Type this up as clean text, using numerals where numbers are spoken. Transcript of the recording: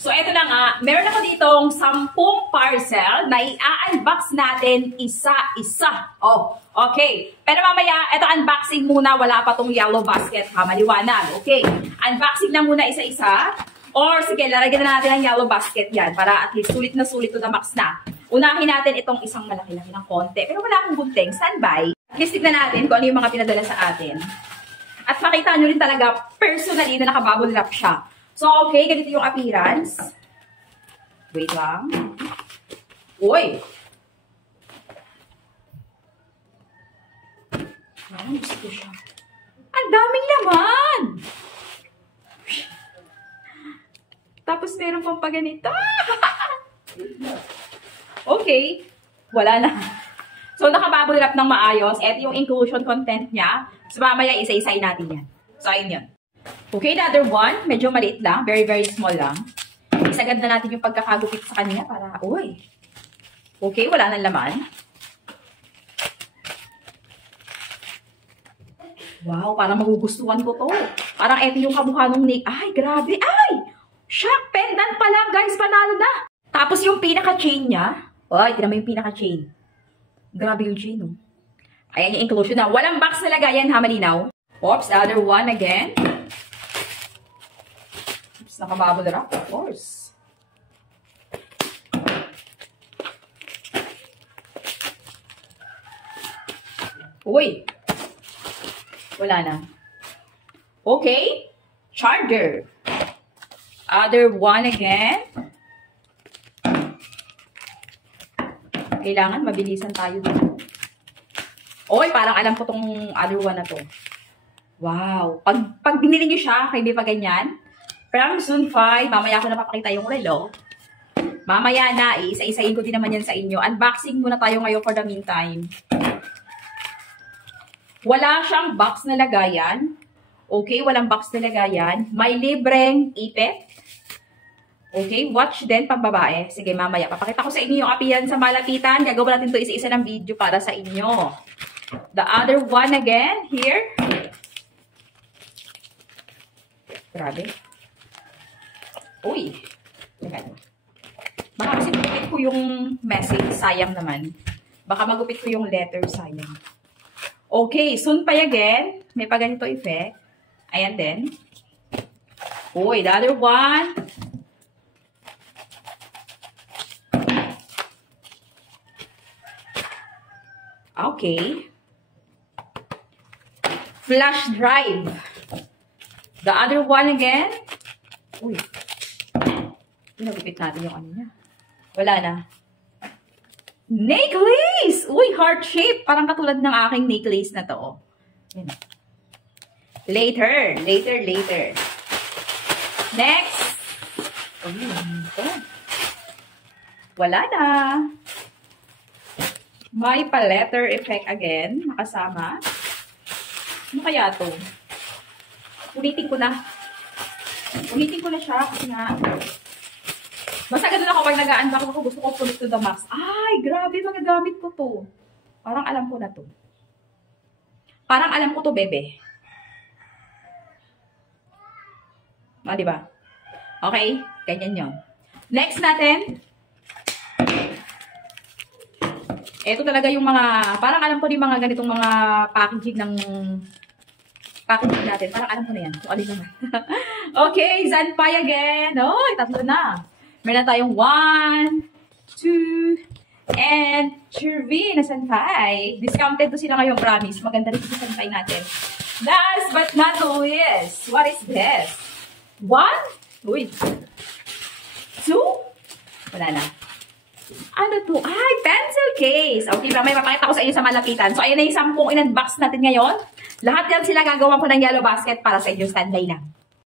So, eto na nga. Meron ako ditong 10 parcel na i-unbox natin isa-isa. Oh, okay. Pero mamaya, eto unboxing muna. Wala pa tong yellow basket, ha? Maliwanag. Okay. Unboxing na muna isa-isa. Or, sige, laragyan na natin ang yellow basket yan para at least sulit na sulit to the max na. Unahin natin itong isang malaki-laki ng konti. Pero wala akong gunting. Standby. At least tignan natin kung ano yung mga pinadala sa atin. At makita nyo rin talaga personally na nakabubble wrap siya. So, okay, ganito yung appearance. Wait lang. Uy! Gusto siya. Ang daming laman! Tapos meron pang paganito. Okay. Wala na. So, nakabubble wrap ng maayos. Ito yung inclusion content niya. So, mamaya isa-isay natin yan. So, ayun yun. Okay, the other one, medyo maliit lang. Very, very small lang. Isagad na natin yung pagkakagupit sa kanya para, uy. Okay, wala nang laman. Wow, parang magugustuhan ko to. Parang eto yung kamukha nung Nick. Ay, grabe. Ay! Shock! Pendant pa lang, guys. Panalo na. Tapos yung pinaka-chain niya. Ay, tinan mo yung pinaka-chain. Grabe yung chain, oh. Ayan yung inclusion na. Walang box na lagayan, ha, malinaw. Oops, the other one again. Nakabubble wrap, of course. Uy! Wala na. Okay. Charger. Other one again. Kailangan mabilisan tayo dito. Uy, parang alam ko tong other one na to. Wow. Pag binili nyo siya, hindi pa ganyan. From Sunfy, mamaya ko na papakita yung relo. Mamaya na, isa-isayin ko din naman yan sa inyo. Unboxing muna tayo ngayon for the meantime. Wala siyang box na lagayan. Okay, walang box na lagayan. May libreng ipit. Okay, watch din pang babae. Sige, mamaya. Papakita ko sa inyo yung apian sa malapitan. Gagawin natin to isa-isa ng video para sa inyo. The other one again, here. Grabe. Uy. Baka kasi magupit ko yung message. Sayang naman. Baka magupit ko yung letter. Sayang. Okay. Sunfy again. May pa ganito effect. Ayan din. Uy. The other one. Okay. Flash drive. The other one again. Uy. Pinagupit natin yung ano niya. Wala na. Necklace! Uy, heart shape. Parang katulad ng aking necklace na to. Yan. Later. Next. Wala na. May pa-letter effect again. Nakasama. Ano kaya to? Ulitin ko na siya kasi nga basta ganun ako pag nag-unbox ako, gusto ko pulit to the max. Ay, grabe, magagamit ko to. Parang alam ko na to. Parang alam ko to, bebe. O, diba? Okay, ganyan yun. Next natin. Ito talaga yung mga, parang alam ko din mga ganitong mga packaging ng packaging natin. Parang alam ko na yan. Kung alin naman. Okay, Sunfy again. Oy, tatlo na. Meron na tayong 1, 2, and 3 na Sunfy. Discounted to sila ngayon, promise. Maganda rin sa Sunfy natin. Last but not least, what is this? 1, uy, 2, wala na. Ano to? Ay, pencil case. Okay, may papakita ko sa inyo sa malapitan. So, ayun na yung 10 in-unbox natin ngayon. Lahat yan sila gagawa ko ng yellow basket para sa inyo. Standby lang.